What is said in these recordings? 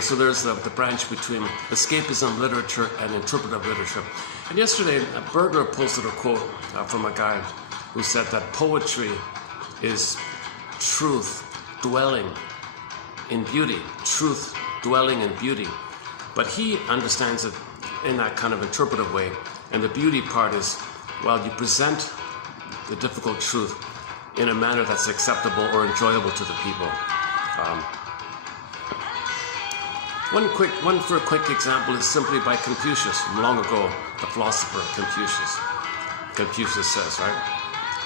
Okay, so there's the branch between escapism literature and interpretive literature. And yesterday, Berger posted a quote from a guy who said that poetry is truth dwelling in beauty, truth dwelling in beauty. But he understands it in that kind of interpretive way. And the beauty part is, well, you present the difficult truth in a manner that's acceptable or enjoyable to the people. One for a quick example is simply by Confucius, from long ago, the philosopher Confucius. Confucius says, right?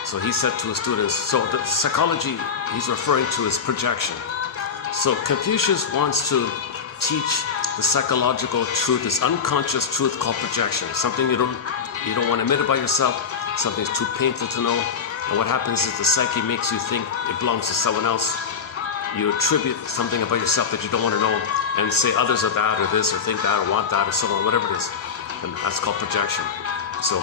So he said to his students, so the psychology he's referring to is projection. So Confucius wants to teach the psychological truth, this unconscious truth called projection, something you don't want to admit about yourself, something that's too painful to know. And what happens is the psyche makes you think it belongs to someone else. You attribute something about yourself that you don't want to know and say others are that or this or think that or want that or so on, whatever it is. And that's called projection. So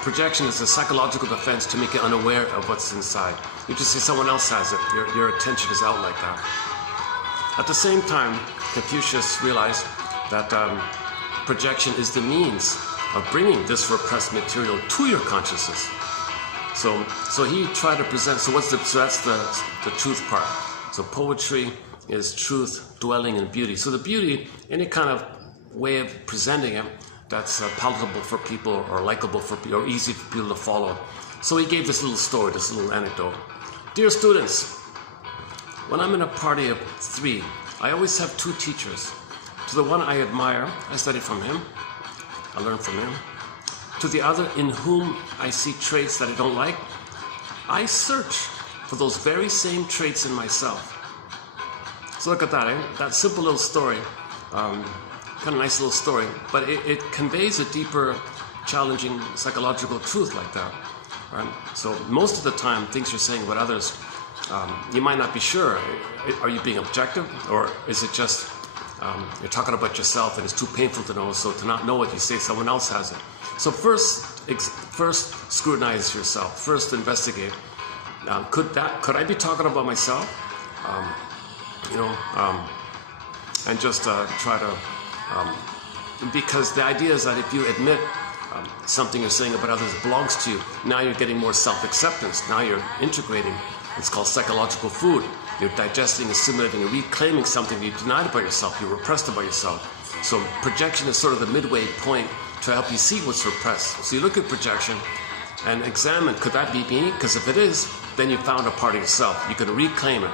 projection is a psychological defense to make you unaware of what's inside. You just say someone else has it. Your attention is out like that. At the same time, Confucius realized that projection is the means of bringing this repressed material to your consciousness. So he tried to present. So that's the truth part. So poetry is truth dwelling in beauty. So the beauty, any kind of way of presenting it that's palatable for people or likable for people or easy for people to follow. So he gave this little story, this little anecdote. Dear students, when I'm in a party of 3, I always have 2 teachers. To the one I admire, I study from him, I learn from him. To the other in whom I see traits that I don't like, I search for those very same traits in myself. So look at that, eh? That simple little story, kind of nice little story, but it conveys a deeper, challenging psychological truth like that. Right? So most of the time, things you're saying about others, you might not be sure. Are you being objective, or is it just you're talking about yourself and it's too painful to know, so to not know what you say, someone else has it. So first scrutinize yourself, first investigate. Could I be talking about myself? And just try to, because the idea is that if you admit something you're saying about others belongs to you, now you're getting more self-acceptance. Now you're integrating. It's called psychological food. You're digesting, assimilating, and reclaiming something you denied about yourself, you repressed about yourself. So projection is sort of the midway point to help you see what's repressed. So you look at projection and examine, could that be me? Because if it is, then you found a part of yourself. You can reclaim it.